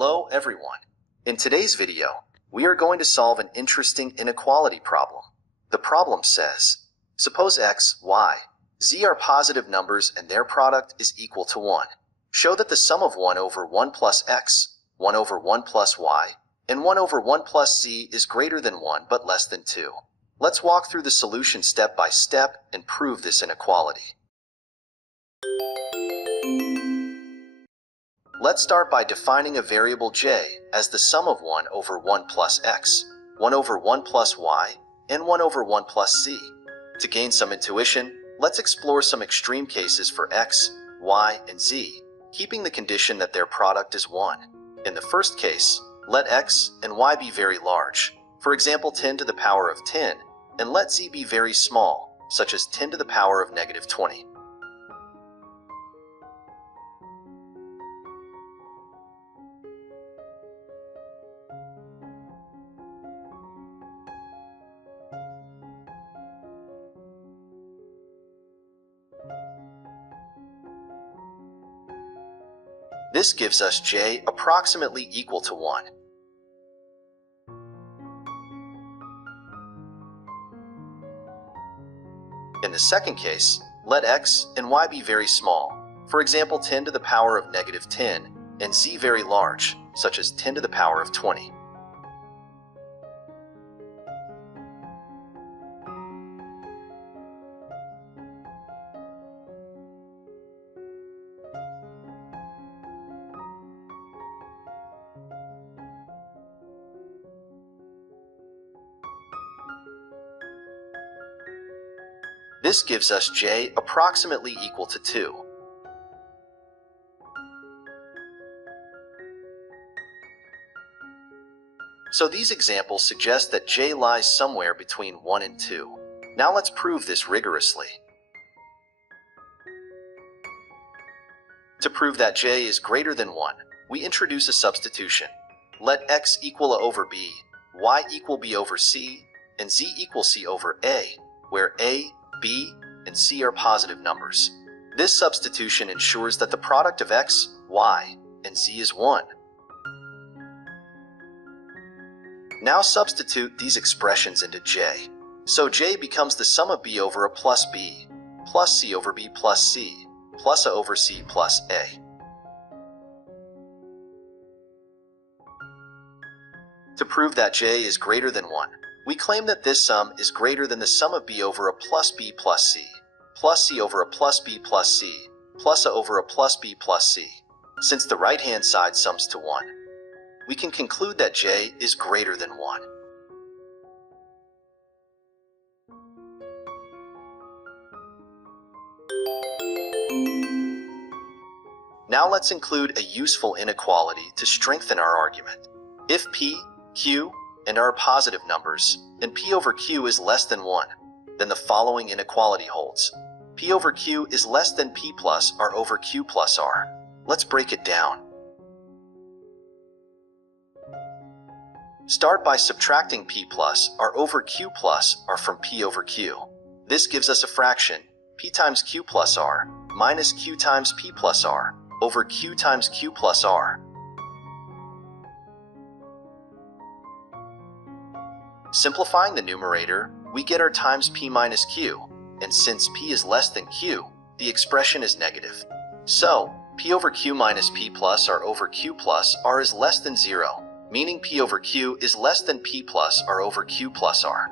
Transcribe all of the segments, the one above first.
Hello everyone. In today's video, we are going to solve an interesting inequality problem. The problem says, suppose x, y, z are positive numbers and their product is equal to 1. Show that the sum of 1 over 1 plus x, 1 over 1 plus y, and 1 over 1 plus z is greater than 1 but less than 2. Let's walk through the solution step by step and prove this inequality. Let's start by defining a variable j as the sum of 1 over 1 plus x, 1 over 1 plus y, and 1 over 1 plus z. To gain some intuition, let's explore some extreme cases for x, y, and z, keeping the condition that their product is 1. In the first case, let x and y be very large, for example 10 to the power of 10, and let z be very small, such as 10 to the power of negative 20. This gives us j approximately equal to 1. In the second case, let x and y be very small, for example 10 to the power of negative 10, and z very large, such as 10 to the power of 20. This gives us j approximately equal to 2. So these examples suggest that j lies somewhere between 1 and 2. Now let's prove this rigorously. To prove that j is greater than 1, we introduce a substitution. Let x equal a over b, y equal b over c, and z equal c over a, where a, b, and c are positive numbers. This substitution ensures that the product of x, y, and z is 1. Now substitute these expressions into j. So j becomes the sum of b over a plus b, plus c over b plus c, plus a over c plus a. To prove that j is greater than 1, we claim that this sum is greater than the sum of b over a plus b plus c, plus c over a plus b plus c, plus a over a plus b plus c. Since the right-hand side sums to 1, we can conclude that j is greater than 1. Now let's include a useful inequality to strengthen our argument. If p, q, and are positive numbers, and p over q is less than 1, then the following inequality holds. P over q is less than p plus r over q plus r. Let's break it down. Start by subtracting p plus r over q plus r from p over q. This gives us a fraction, p times q plus r, minus q times p plus r, over q times q plus r. Simplifying the numerator, we get our times p minus q, and since p is less than q, the expression is negative. So, p over q minus p plus r over q plus r is less than 0, meaning p over q is less than p plus r over q plus r.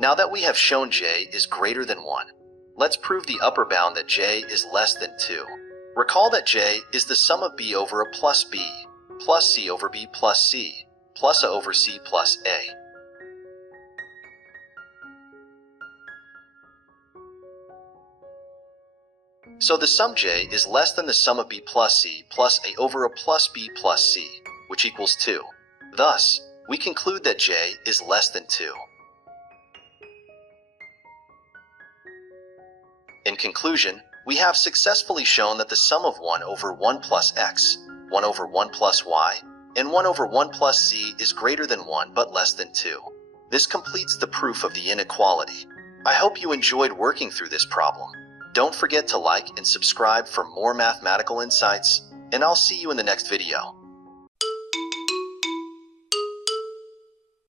Now that we have shown j is greater than 1, let's prove the upper bound that j is less than 2. Recall that j is the sum of b over a plus b, plus c over b plus c, plus a over c plus a. So the sum j is less than the sum of b plus c plus a over a plus b plus c, which equals 2. Thus, we conclude that j is less than 2. In conclusion, we have successfully shown that the sum of 1 over 1 plus x, 1 over 1 plus y, and 1 over 1 plus z is greater than 1 but less than 2. This completes the proof of the inequality. I hope you enjoyed working through this problem. Don't forget to like and subscribe for more mathematical insights, and I'll see you in the next video.